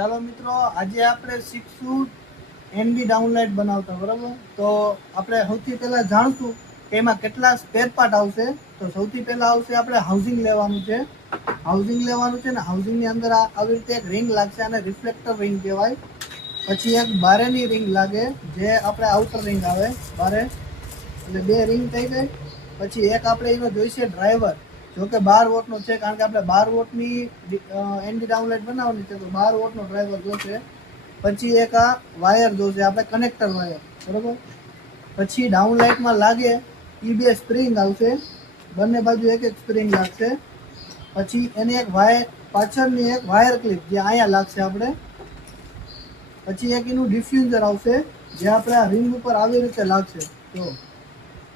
ચાલો મિત્રો, આજે આપણે શીખશું એનડી ડાઉનલાઇટ બનાવતા. બરાબર, તો આપણે સૌથી પહેલા જાણશું કે એમાં કેટલા સ્પેર પાર્ટ આવશે. તો સૌથી પહેલા આવશે આપણે હાઉસિંગ લેવાનું છે. ને હાઉસિંગની અંદર આવી રીતે એક રિંગ લાગશે, અને રિફ્લેક્ટર રિંગ કહેવાય. પછી એક બારેની રિંગ લાગે, જે આપણે આઉટર રિંગ આવે બારે, એટલે 2 રિંગ થઈ ગઈ. પછી એક આપણે એનો જોઈશે ડ્રાઈવર, જો કે 12 વોટનો છે, કારણ કે આપણે 12 વોટની એનડી ડાઉનલાઇટ બનાવવાની છે, તો 12 વોટનો ડ્રાઈવર જોશે. પછી એક આ વાયર જોશે, આપણે કનેક્ટર વાયર, બરાબર. પછી ડાઉનલાઇટમાં લાગે એ 2 સ્પ્રિંગ આવશે, બંને બાજુ એક એક સ્પ્રિંગ લાગશે. પછી એની એક વાયર પાછળની એક વાયર ક્લિપ જે અહીંયા લાગશે આપણે. પછી એક એનું ડિફ્યુઝર આવશે, જે આપણે આ રિંગ ઉપર આવી રીતે લાગશે, જો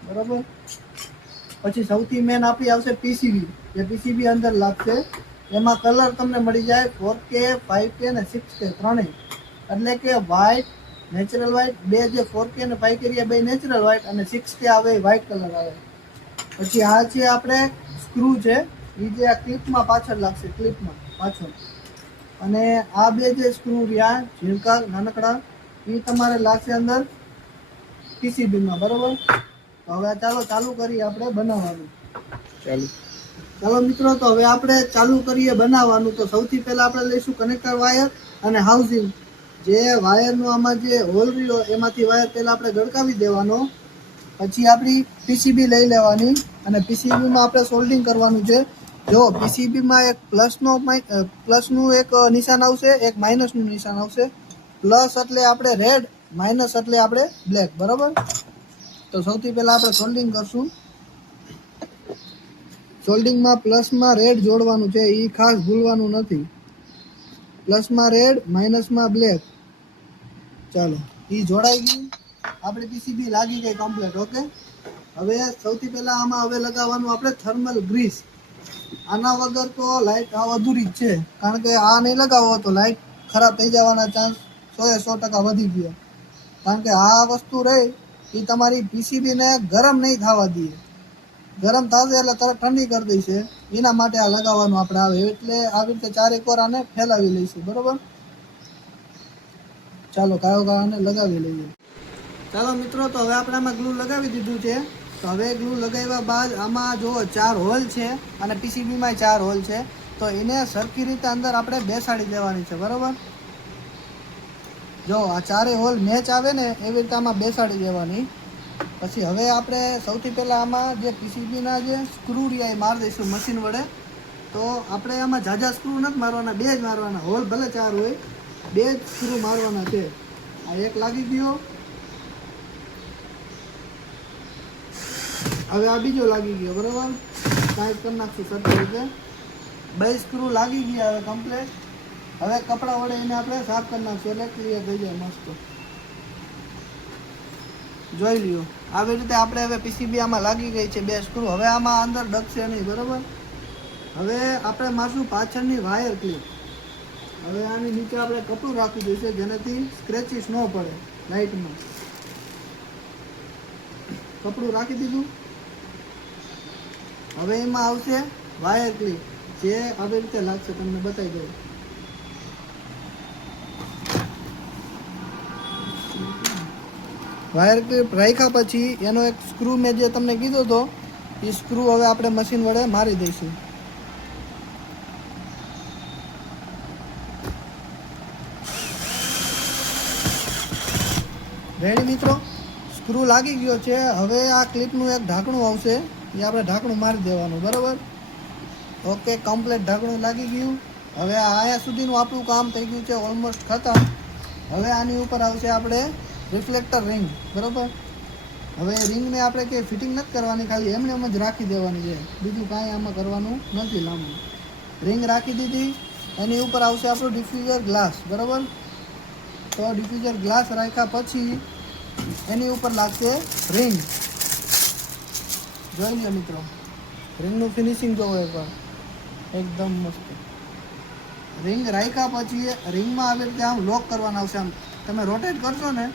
બરાબર. પછી સૌથી મેન આપણી આવશે પીસીબી, જે પીસીબી અંદર લાગશે. એમાં કલર તમને મળી જાય 4K, 5K અને 6K ત્રણેય. એટલે કે વ્હાઇટ, નેચરલ વ્હાઇટ, બે જે 4K અને 5K રહ્યા બે નેચરલ વ્હાઇટ, અને 6K આવે એ વ્હાઇટ કલર આવે. પછી આ છે આપણે સ્ક્રૂ છે, એ જે આ ક્લિપમાં પાછળ લાગશે, ક્લિપમાં પાછળ. અને આ બે જે સ્ક્રૂ રહ્યા ઝીણકા નાનકડા, એ તમારે લાગશે અંદર પીસીબીમાં, બરાબર. તો હવે ચાલુ કરીએ આપણે બનાવવાનું. ચાલો મિત્રો, તો હવે આપણે ચાલુ કરીએ બનાવવાનું. તો સૌથી પહેલા આપણે લઈશું કનેક્ટર વાયર અને હાઉસિંગ. જે વાયરનો આમાં જે હોલ રહ્યો એમાંથી વાયર પહેલા આપણે ગળકાવી દેવાનો. પછી આપણી પીસીબી લઈ લેવાની, અને પીસીબીમાં આપણે સોલ્ડિંગ કરવાનું છે. જો પીસીબીમાં એક પ્લસનું એક નિશાન આવશે, એક માઇનસનું નિશાન આવશે. પ્લસ એટલે આપણે રેડ, માઇનસ એટલે આપણે બ્લેક, બરાબર. તો સૌથી પહેલા આપણે સોલ્ડિંગ કરશું. સોલ્ડિંગમાં પ્લસમાં રેડ જોડવાનું છે, એ ખાસ ભૂલવાનું નથી. પ્લસમાં રેડ, માઇનસમાં બ્લેક. ચાલો, એ જોડાઈ ગયું. આપણે પીસીબી લાગી ગઈ કમ્પ્લીટ. ઓકે, હવે સૌથી પહેલા આમાં હવે લગાવવાનું આપણે થર્મલ ગ્રીસ. આના વગર તો લાઇટ અધૂરી જ છે, કારણ કે આ નહીં લગાવો તો લાઇટ ખરાબ થઈ જવાના ચાન્સ 100% વધી ગયા. કારણ કે આ વસ્તુ રહી એ તમારી પીસીબીને ગરમ નહીં થવા દે. ગરમ થશે એટલે તરત ઠંડી કરી દઈશે. એના માટે આ લગાવવાનું આપણે આવે. એટલે આવી રીતે 4 એકવાર આને ફેલાવી લઈશું, બરાબર. ચાલો આને લગાવી લઈએ. ચાલો મિત્રો, તો હવે આપણે આમાં ગ્લુ લગાવી દીધું છે. તો હવે ગ્લુ લગાવ્યા બાદ આમાં જો 4 હોલ છે, અને પીસીબીમાં 4 હોલ છે. તો એને સરખી રીતે અંદર આપણે બેસાડી દેવાની છે, બરાબર. જો આ 4 હોલ મેચ આવે ને એવી રીતે આમાં બેસાડી દેવાની. પછી હવે આપણે સૌથી પહેલાં આમાં જે પીસીબીના જે સ્ક્રૂ રહ્યા એ મારી દઈશું મશીન વડે. તો આપણે આમાં ઝાઝા સ્ક્રૂ નથી મારવાના, 2 જ મારવાના. હોલ ભલે 4 હોય, 2 જ સ્ક્રૂ મારવાના છે. આ એક લાગી ગયો, હવે આ બીજો લાગી ગયો, બરાબર. ટાઈટ કરી નાખશું સરખી રીતે. 2 સ્ક્રૂ લાગી ગયા હવે કમ્પ્લીટ. હવે કપડા વડે એને આપણે સાફ કરી નાખશું, એટલે ક્લિયર થઈ જાય મસ્ત. જોઈ લ્યો, આવી રીતે આપણે હવે પીસીબી આમાં લાગી ગઈ છે, 2 સ્ક્રૂ. હવે આમાં અંદર ડગશે નહીં, બરાબર. હવે આપણે મારશું પાછળની વાયર ક્લિપ. હવે આની નીચે આપણે કપડું રાખી દઈશું, જેનાથી સ્ક્રેચીસ ન પડે લાઇટમાં. કપડું રાખી દીધું. હવે એમાં આવશે વાયર ક્લિપ, જે આવી રીતે લાગશે, તમને બતાવી દઉં. વાયર ક્લિપ રાખ્યા પછી એનો એક સ્ક્રૂ મેં જે તમને કીધો હતો, એ સ્ક્રૂ હવે આપણે મશીન વડે મારી દઈશું. રેડી મિત્રો, સ્ક્રૂ લાગી ગયો છે. હવે આ ક્લિપનું એક ઢાંકણું આવશે, એ આપણે ઢાંકણું મારી દેવાનું, બરાબર. ઓકે, કમ્પ્લીટ ઢાંકણું લાગી ગયું. હવે આયા સુધીનું આપણું કામ થઈ ગયું છે ઓલમોસ્ટ ખતમ. હવે આની ઉપર આવશે આપણે રિફ્લેક્ટર રિંગ, બરાબર. હવે રિંગને આપણે કંઈ ફિટિંગ નથી કરવાની, ખાલી એમને એમ જ રાખી દેવાની છે. બીજું કાંઈ આમાં કરવાનું નથી લાંબુ. રિંગ રાખી દીધી. એની ઉપર આવશે આપણું ડિફ્યુઝર ગ્લાસ, બરાબર. તો ડિફ્યુઝર ગ્લાસ રાખ્યા પછી એની ઉપર લાગશે રિંગ. જોઈ લો મિત્રો, રિંગનું ફિનિશિંગ જોવો એકવાર, એકદમ મસ્ત. રિંગ રાખ્યા પછી રિંગમાં આવી રીતે આમ લોક કરવાના આવશે. આમ તમે રોટેટ કરશો ને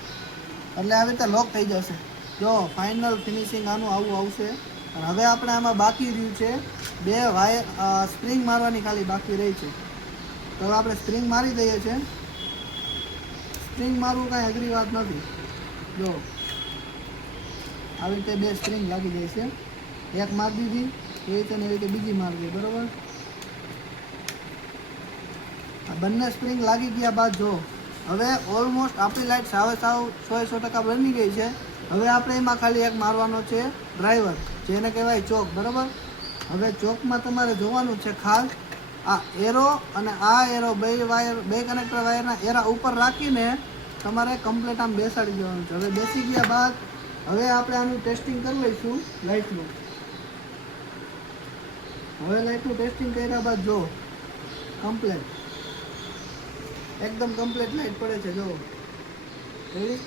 એટલે આવી રીતે લોક થઈ જશે. જો ફાઇનલ ફિનિશિંગ આનું આવું આવશે. અને હવે આપણે આમાં બાકી રહ્યું છે 2 વાયર સ્પ્રિંગ મારવાની, ખાલી બાકી રહી છે. તો હવે આપણે સ્પ્રિંગ મારી દઈએ છીએ. સ્પ્રિંગ મારવું કાંઈ અઘરી વાત નથી. જો આવી રીતે 2 સ્પ્રિંગ લાગી જાય છે. એક મારી દીધી એ રીતે ને એવી રીતે બીજી મારી દઈએ. બરાબર, આ બંને સ્પ્રિંગ લાગી ગયા બાદ જો હવે ઓલમોસ્ટ આપણી લાઇટ સાવ 100% બની ગઈ છે. હવે આપણે એમાં ખાલી એક મારવાનો છે ડ્રાઈવર, જેને કહેવાય ચોક. બરાબર, હવે ચોકમાં તમારે જોવાનું છે ખાસ આ એરો અને આ એરો બે કનેક્ટર વાયરના એરા ઉપર રાખીને તમારે કમ્પ્લીટ આમ બેસાડી દેવાનું છે. હવે બેસી ગયા બાદ હવે આપણે આનું ટેસ્ટિંગ કરી લઈશું લાઇટનું. હવે લાઇટનું ટેસ્ટિંગ કર્યા બાદ જો કમ્પ્લીટ એકદમ કમ્પ્લીટ લાઇટ પડે છે. જો રેડી.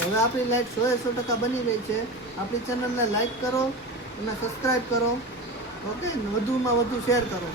હવે આપણી લાઇટ 100% બની ગઈ છે. આપણી ચેનલને લાઇક કરો અને સબસ્ક્રાઈબ કરો. ઓકે, વધુમાં વધુ શેર કરો.